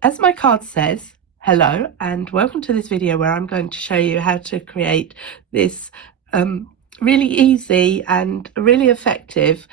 As my card says, hello and welcome to this video where I'm going to show you how to create this really easy and really effective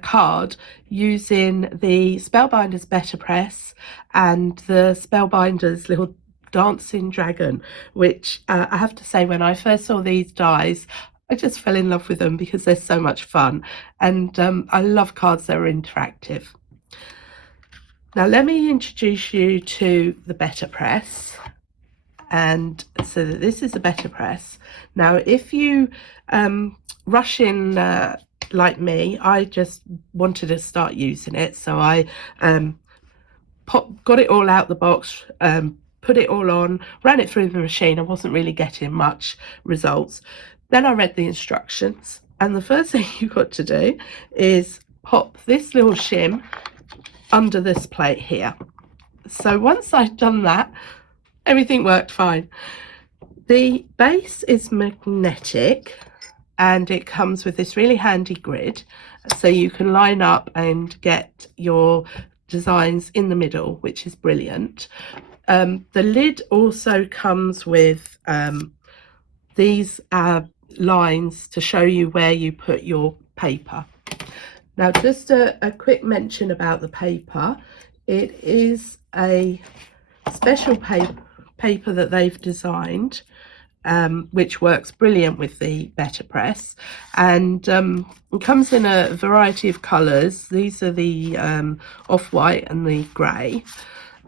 card using the Spellbinders BetterPress and the Spellbinders little Dancin Dragon, which I have to say, when I first saw these dies, I just fell in love with them because they're so much fun, and I love cards that are interactive. Now let me introduce you to the BetterPress. And so this is the BetterPress. Now if you rush in like me, I just wanted to start using it, so I got it all out the box, put it all on, ran it through the machine. I wasn't really getting much results. Then I read the instructions, and the first thing you've got to do is pop this little shim under this plate here. So once I've done that, everything worked fine. The base is magnetic and it comes with this really handy grid, so you can line up and get your designs in the middle, which is brilliant. The lid also comes with these lines to show you where you put your paper. Now just a quick mention about the paper. It is a special paper that they've designed, which works brilliant with the BetterPress, and it comes in a variety of colours. These are the off-white and the grey,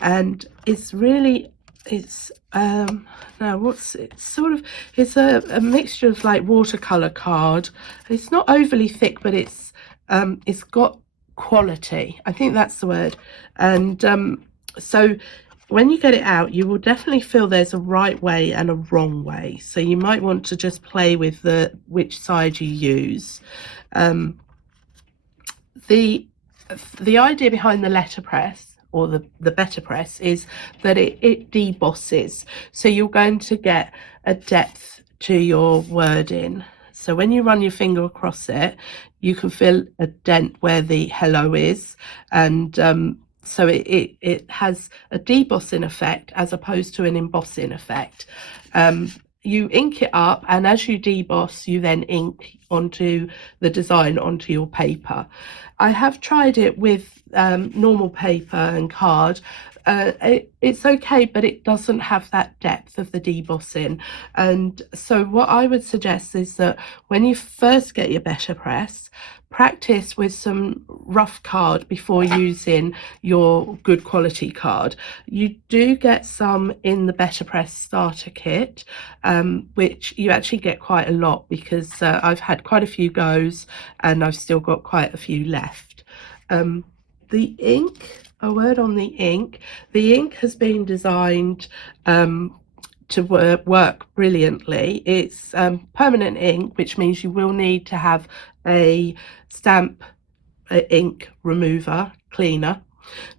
and it's really, it's now what's it sort of, it's a mixture of like watercolour card. It's not overly thick, but it's got quality, I think that's the word. And so when you get it out, you will definitely feel there's a right way and a wrong way, so you might want to just play with which side you use. The idea behind the letterpress, or the BetterPress, is that it debosses, so you're going to get a depth to your wording. So when you run your finger across it, you can feel a dent where the hello is, and so it has a debossing effect as opposed to an embossing effect. You ink it up, and as you deboss, you then ink onto the design onto your paper. I have tried it with normal paper and card. It's okay, but it doesn't have that depth of the debossing. And so what I would suggest is that when you first get your BetterPress, practice with some rough card before using your good quality card. You do get some in the BetterPress starter kit, which you actually get quite a lot, because I've had quite a few goes and I've still got quite a few left. The ink, a word on the ink. The ink has been designed to work brilliantly. It's permanent ink, which means you will need to have a stamp ink remover, cleaner,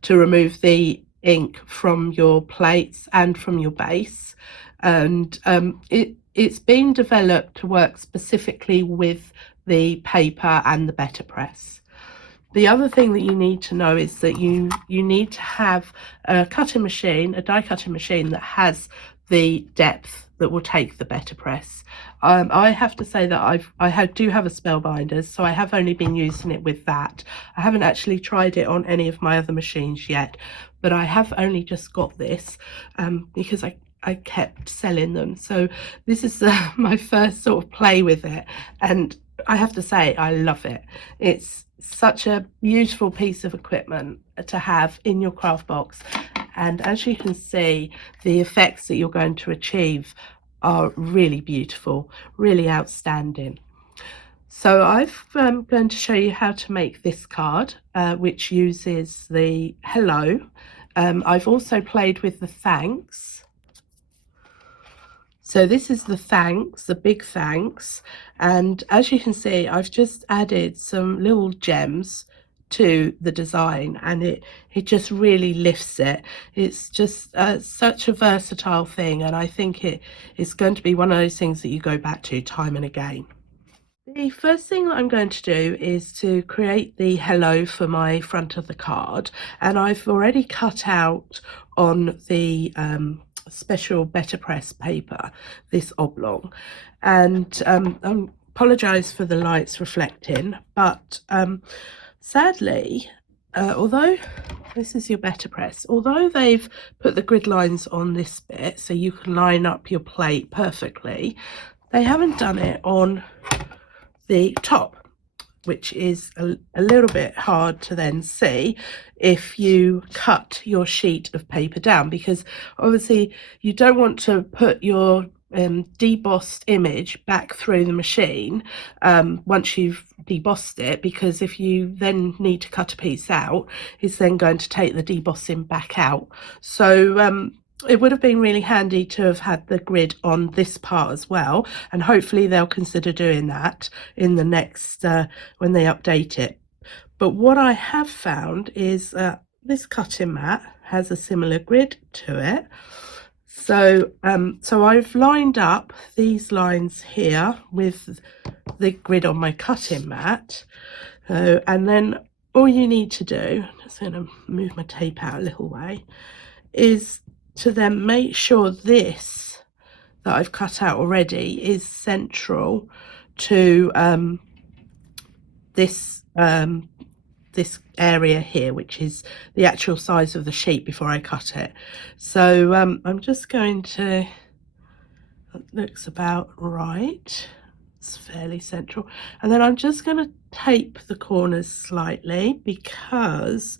to remove the ink from your plates and from your base. And it's been developed to work specifically with the paper and the BetterPress. The other thing that you need to know is that you need to have a cutting machine, a die cutting machine, that has the depth that will take the BetterPress. I have to say that I do have a Spellbinders, so I have only been using it with that. I haven't actually tried it on any of my other machines yet, but I have only just got this because I kept selling them. So this is my first sort of play with it, and I have to say I love it. It's such a beautiful piece of equipment to have in your craft box, and as you can see, the effects that you're going to achieve are really beautiful, really outstanding. So I'm going to show you how to make this card, which uses the hello. I've also played with the thanks. So this is the thanks, the big thanks, and as you can see, I've just added some little gems to the design, and it just really lifts it. It's just such a versatile thing, and I think it is going to be one of those things that you go back to time and again. The first thing that I'm going to do is to create the hello for my front of the card, and I've already cut out on the special BetterPress paper this oblong, and I apologise for the lights reflecting, but sadly, although this is your BetterPress, although they've put the grid lines on this bit so you can line up your plate perfectly, they haven't done it on the top, which is a little bit hard to then see if you cut your sheet of paper down, because obviously you don't want to put your debossed image back through the machine once you've debossed it, because if you then need to cut a piece out, it's then going to take the debossing back out. So it would have been really handy to have had the grid on this part as well, and hopefully they'll consider doing that in the next when they update it. But what I have found is this cutting mat has a similar grid to it. So I've lined up these lines here with the grid on my cutting mat, and then all you need to do, I'm just going to move my tape out a little way, is to then make sure this that I've cut out already is central to this area here, which is the actual size of the sheet before I cut it. So I'm just going to, that looks about right, it's fairly central, and then I'm just going to tape the corners slightly, because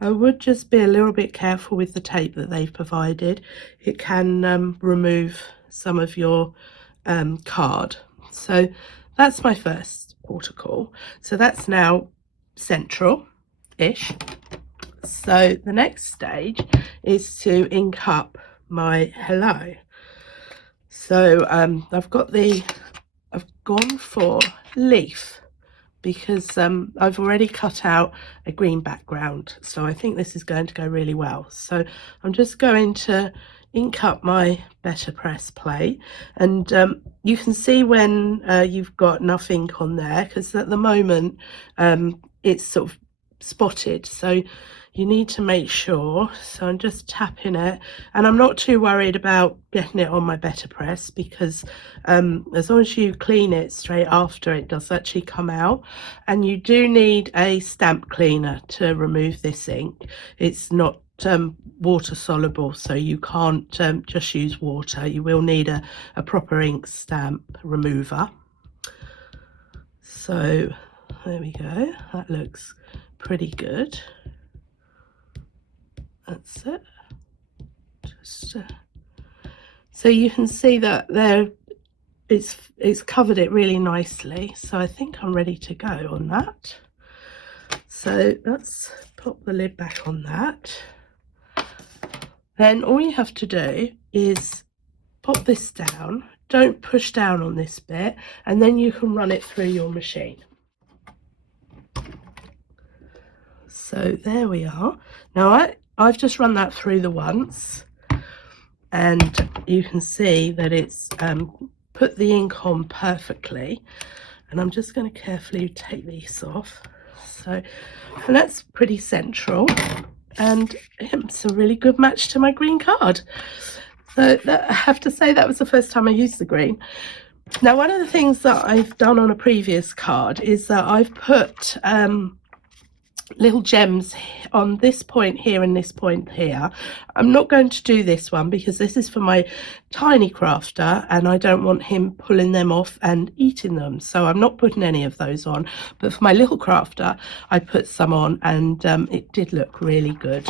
I would just be a little bit careful with the tape that they've provided. It can remove some of your card. So that's my first protocol. So that's now central-ish. So the next stage is to ink up my hello. So I've gone for leaf, because I've already cut out a green background, so I think this is going to go really well. So I'm just going to ink up my BetterPress plate, and you can see when you've got enough ink on there, because at the moment it's sort of spotted, so you need to make sure. So I'm just tapping it, and I'm not too worried about getting it on my BetterPress, because as long as you clean it straight after, it does actually come out. And you do need a stamp cleaner to remove this ink. It's not water soluble, so you can't just use water. You will need a proper ink stamp remover. So there we go, that looks pretty good. That's it. Just so you can see that there it's covered it really nicely, so I think I'm ready to go on that. So let's pop the lid back on that. Then all you have to do is pop this down, don't push down on this bit, and then you can run it through your machine. So there we are. Now I've just run that through the once, and you can see that it's put the ink on perfectly, and I'm just going to carefully take these off. So, and that's pretty central, and it's a really good match to my green card. So I have to say that was the first time I used the green. Now, one of the things that I've done on a previous card is that I've put little gems on this point here and this point here. I'm not going to do this one because this is for my tiny crafter, and I don't want him pulling them off and eating them, so I'm not putting any of those on. But for my little crafter, I put some on, and it did look really good.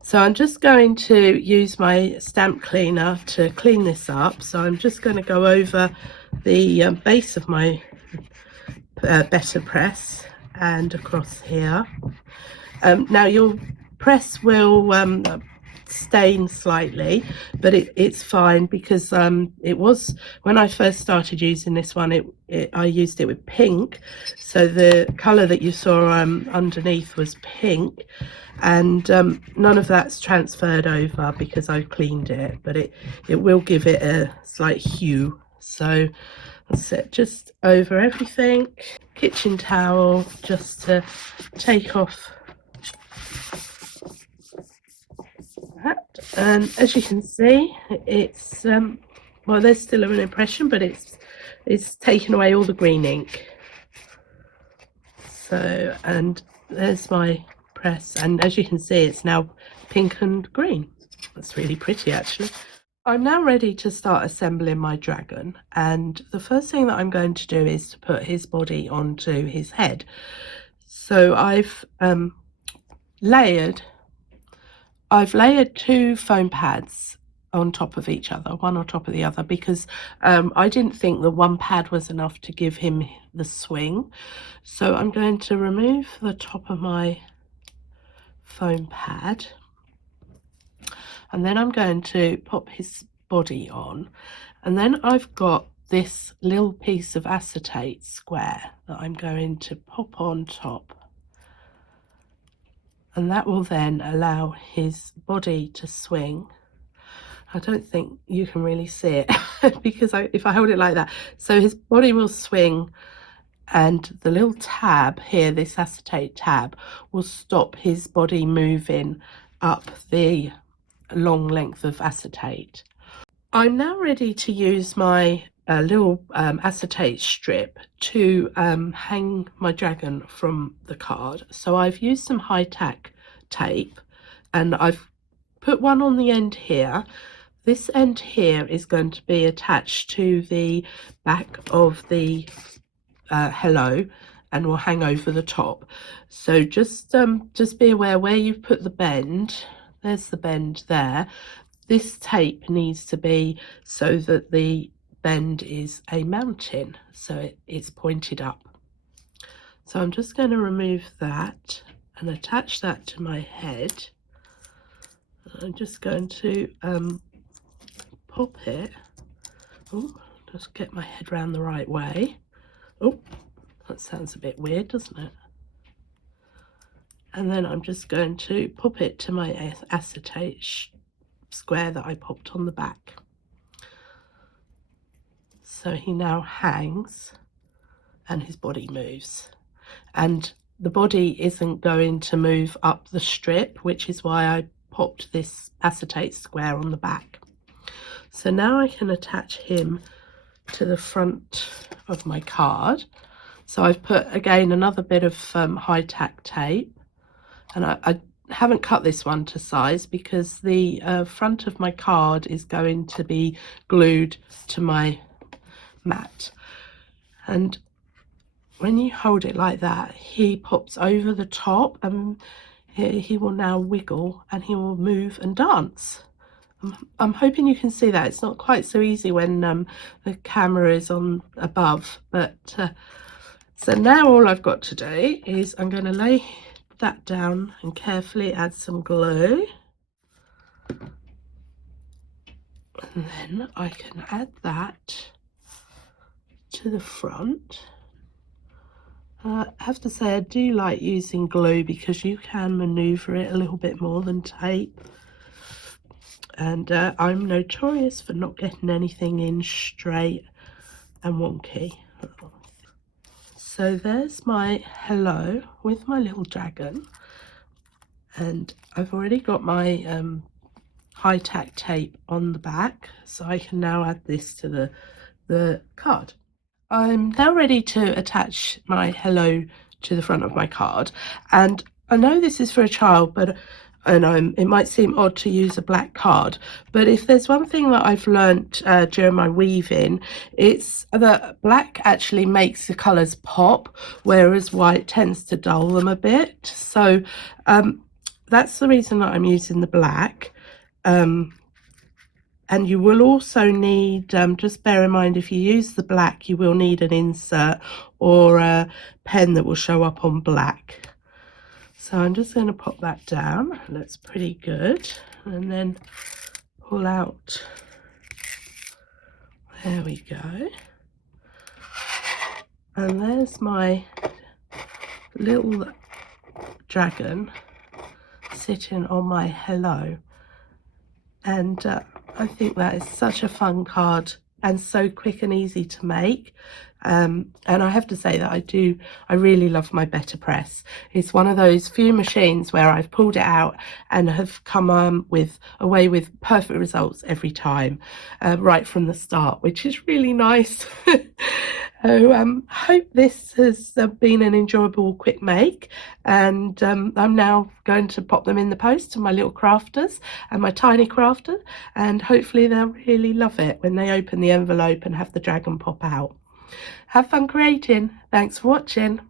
So I'm just going to use my stamp cleaner to clean this up. So I'm just going to go over the base of my BetterPress and across here. Now your press will stain slightly, but it's fine, because it was, when I first started using this one, I used it with pink, so the colour that you saw underneath was pink, and none of that's transferred over because I've cleaned it, but it will give it a slight hue. So That's it, just over everything. Kitchen towel just to take off that. And as you can see, it's well, there's still an impression, but it's taken away all the green ink. So, and there's my press, and as you can see, it's now pink and green. That's really pretty, actually. I'm now ready to start assembling my dragon, and the first thing that I'm going to do is to put his body onto his head. So I've layered 2 foam pads on top of each other, one on top of the other, because I didn't think the one pad was enough to give him the swing. So I'm going to remove the top of my foam pad, and then I'm going to pop his body on, and then I've got this little piece of acetate square that I'm going to pop on top, and that will then allow his body to swing. I don't think you can really see it because if I hold it like that, so his body will swing, and the little tab here, this acetate tab, will stop his body moving up the long length of acetate. I'm now ready to use my little acetate strip to hang my dragon from the card. So I've used some high-tack tape, and I've put one on the end here. This end here is going to be attached to the back of the hello, and will hang over the top. So just be aware where you've put the bend. There's the bend there. This tape needs to be so that the bend is a mountain, so it's pointed up. So I'm just going to remove that and attach that to my head. I'm just going to pop it. Oh, just get my head round the right way. Oh, that sounds a bit weird, doesn't it? And then I'm just going to pop it to my acetate square that I popped on the back. So he now hangs and his body moves, and the body isn't going to move up the strip, which is why I popped this acetate square on the back. So now I can attach him to the front of my card. So I've put again another bit of high-tack tape, and I haven't cut this one to size because the front of my card is going to be glued to my mat, and when you hold it like that, he pops over the top, and he will now wiggle and he will move and dance. I'm hoping you can see that. It's not quite so easy when the camera is on above, but so now all I've got to do is I'm going to lay that down and carefully add some glue, and then I can add that to the front. I have to say I do like using glue because you can maneuver it a little bit more than tape, and I'm notorious for not getting anything in straight and wonky. So there's my hello with my little dragon, and I've already got my high-tack tape on the back, so I can now add this to the card. I'm now ready to attach my hello to the front of my card, and I know this is for a child, but it might seem odd to use a black card, but if there's one thing that I've learnt during my weaving, it's that black actually makes the colours pop, whereas white tends to dull them a bit. So that's the reason that I'm using the black. And you will also need, just bear in mind, if you use the black, you will need an insert or a pen that will show up on black. So I'm just going to pop that down. That's pretty good. And then pull out. There we go. And there's my little dragon sitting on my hello. And I think that is such a fun card and so quick and easy to make. And I have to say that I really love my BetterPress. It's one of those few machines where I've pulled it out and have come away with perfect results every time, right from the start, which is really nice. So hope this has been an enjoyable quick make, and I'm now going to pop them in the post to my little crafters and my tiny crafter, and hopefully they'll really love it when they open the envelope and have the dragon pop out. Have fun creating. Thanks for watching.